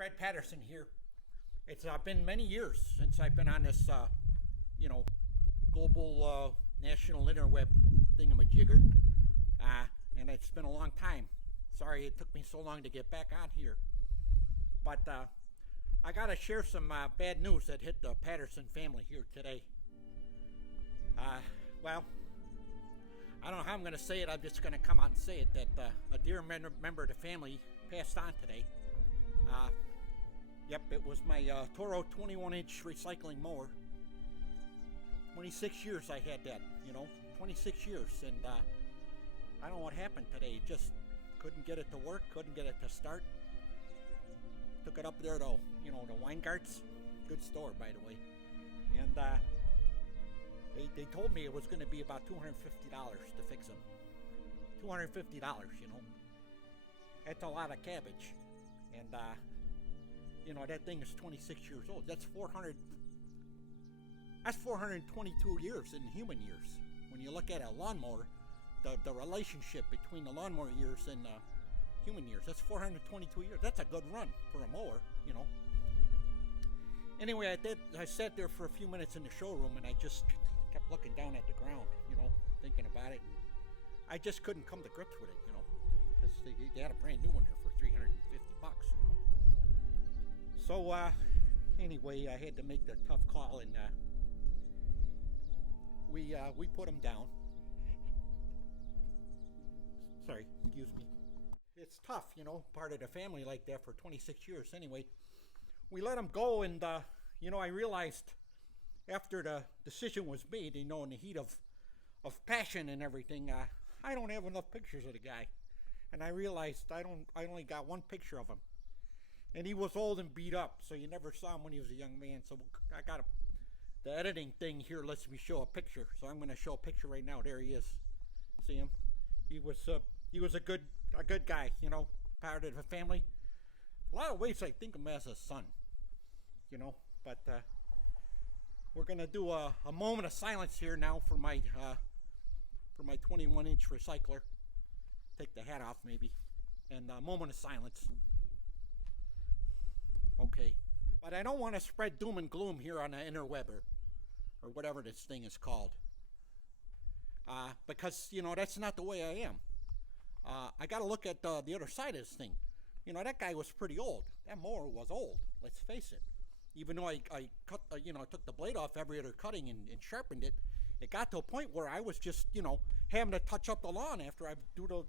Fred Patterson here. It's been many years since I've been on this, global national interweb thingamajigger, and it's been a long time. Sorry it took me so long to get back on here, but I gotta share some bad news that hit the Patterson family here today. Well, I don't know how I'm gonna say it. I'm just gonna come out and say it that a dear member of the family passed on today. Yep, it was my Tocco 21-inch recycling mower. 26 years I had that, 26 years, and I don't know what happened today. Just couldn't get it to work, couldn't get it to start. Took it up there to, the Weingarts, good store, by the way, and they told me it was going to be about $250 to fix them. $250, That's a lot of cabbage, and that thing is 26 years old. That's 422 years in human years. When you look at a lawnmower, the relationship between the lawnmower years and human years, that's 422 years. That's a good run for a mower, Anyway, I sat there for a few minutes in the showroom, and I just kept looking down at the ground, thinking about it. And I just couldn't come to grips with it, because they had a brand new one there for $350, So anyway, I had to make the tough call, and we put them down. Sorry, excuse me. It's tough, part of the family like that for 26 years. Anyway, we let them go, and I realized after the decision was made, in the heat of passion and everything, I don't have enough pictures of the guy, and I realized I only got one picture of him, and he was old and beat up, so you never saw him when he was a young man. So I got the editing thing here lets me show a picture, so I'm going to show a picture right now. There he is. See him? He was a good guy, part of the family. A lot of ways I think of him as a son, but we're gonna do a moment of silence here now for my 21-inch recycler. Take the hat off maybe, and a moment of silence. Okay, but I don't want to spread doom and gloom here on the interwebber, or whatever this thing is called, because that's not the way I am. I got to look at the other side of this thing. That guy was pretty old. That mower was old. Let's face it. Even though I cut, took the blade off every other cutting and sharpened it, it got to a point where I was just, having to touch up the lawn after I do the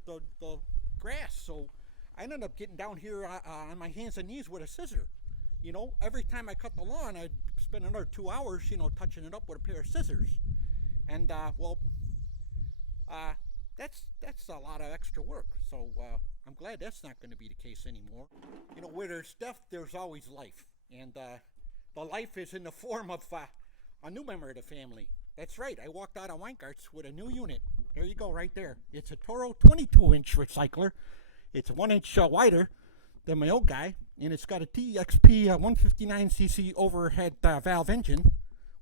grass. So I ended up getting down here on my hands and knees with a scissor. Every time I cut the lawn, I'd spend another 2 hours, touching it up with a pair of scissors. And that's a lot of extra work. So I'm glad that's not going to be the case anymore. Where there's death, there's always life. And the life is in the form of a new member of the family. That's right, I walked out of Weingarts with a new unit. There you go, right there. It's a Tocco 22-inch recycler. It's 1 inch wider than my old guy, and it's got a TXP 159cc overhead valve engine,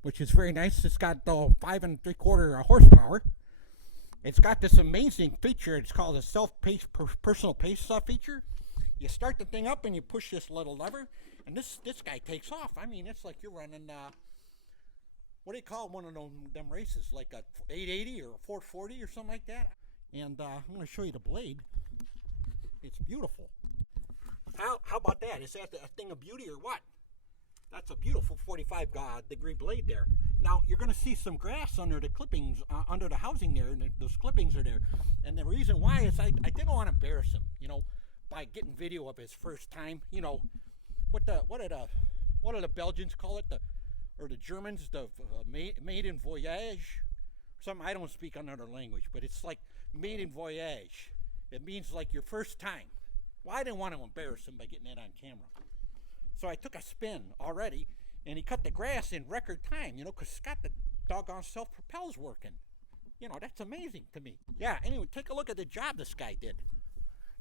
which is very nice. It's got 5 3/4 horsepower. It's got this amazing feature. It's called a self-pace personal pace feature. You start the thing up and you push this little lever, and this guy takes off. I mean, it's like you're running, what do you call one of them races, like a 880 or a 440 or something like that. And I'm going to show you the blade. It's beautiful. How about that? Is that a thing of beauty or what? That's a beautiful 45 degree blade there. Now, you're going to see some grass under the clippings, under the housing there, and those clippings are there. And the reason why is I didn't want to embarrass him, by getting video of his first time. What do the Belgians call it? Or the Germans, the maiden voyage? Something, I don't speak another language, but it's like maiden voyage. It means like your first time. Well, I didn't want to embarrass him by getting it on camera. So I took a spin already, and he cut the grass in record time, because Scott, the doggone self-propels working. That's amazing to me. Yeah, anyway, take a look at the job this guy did.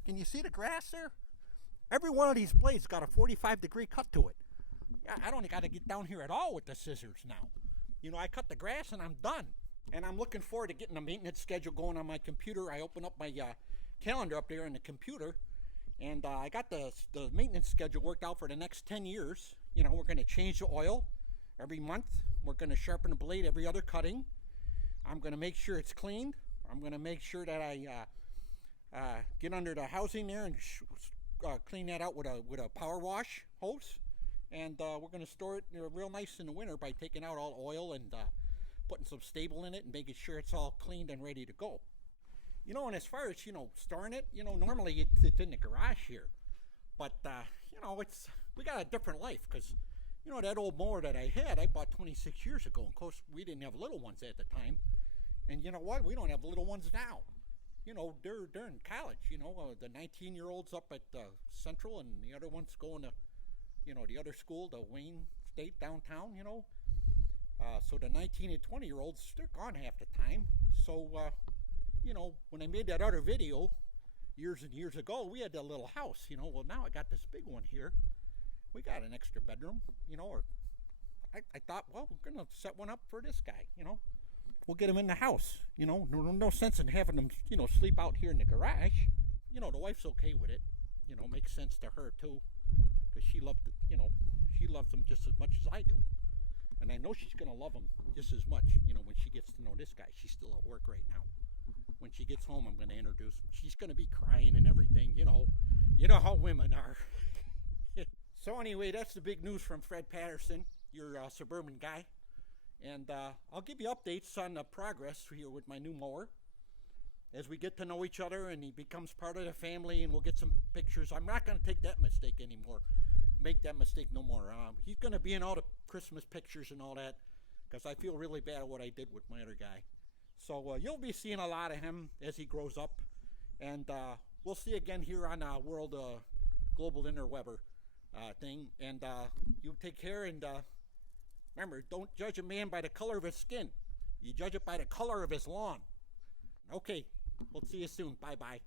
Can you see the grass there? Every one of these blades got a 45 degree cut to it. Yeah, I don't got to get down here at all with the scissors now. I cut the grass and I'm done. And I'm looking forward to getting a maintenance schedule going on my computer. I open up my calendar up there in the computer, And I got the maintenance schedule worked out for the next 10 years. We're going to change the oil every month. We're going to sharpen the blade every other cutting. I'm going to make sure it's cleaned. I'm going to make sure that I get under the housing there and clean that out with a power wash hose. And we're going to store it real nice in the winter by taking out all oil and putting some stable in it and making sure it's all cleaned and ready to go. And as far as, storing it, normally it's in the garage here. But, we got a different life because, that old mower that I had, I bought 26 years ago. Of course, we didn't have little ones at the time. And you know what? We don't have little ones now. They're in college, the 19-year-old's up at Central and the other one's going to, the other school, the Wayne State downtown, so the 19 and 20-year-olds, they're gone half the time. So, when I made that other video years and years ago, we had that little house, well, now I got this big one here. We got an extra bedroom, or I thought, well, we're going to set one up for this guy, We'll get him in the house, no sense in having him, sleep out here in the garage. The wife's okay with it, makes sense to her too, because she loved it, she loves him just as much as I do. And I know she's going to love him just as much, when she gets to know this guy. She's still at work right now. When she gets home, I'm going to introduce him. She's going to be crying and everything, You know how women are. So anyway, that's the big news from Fred Patterson, your Suburban guy. And I'll give you updates on the progress here with my new mower. As we get to know each other and he becomes part of the family and we'll get some pictures. I'm not going to take that mistake anymore. Make that mistake no more. He's going to be in all the Christmas pictures and all that because I feel really bad at what I did with my other guy. So you'll be seeing a lot of him as he grows up. And we'll see again here on World Global Interweber thing. And you take care and remember, don't judge a man by the color of his skin. You judge it by the color of his lawn. Okay, we'll see you soon. Bye-bye.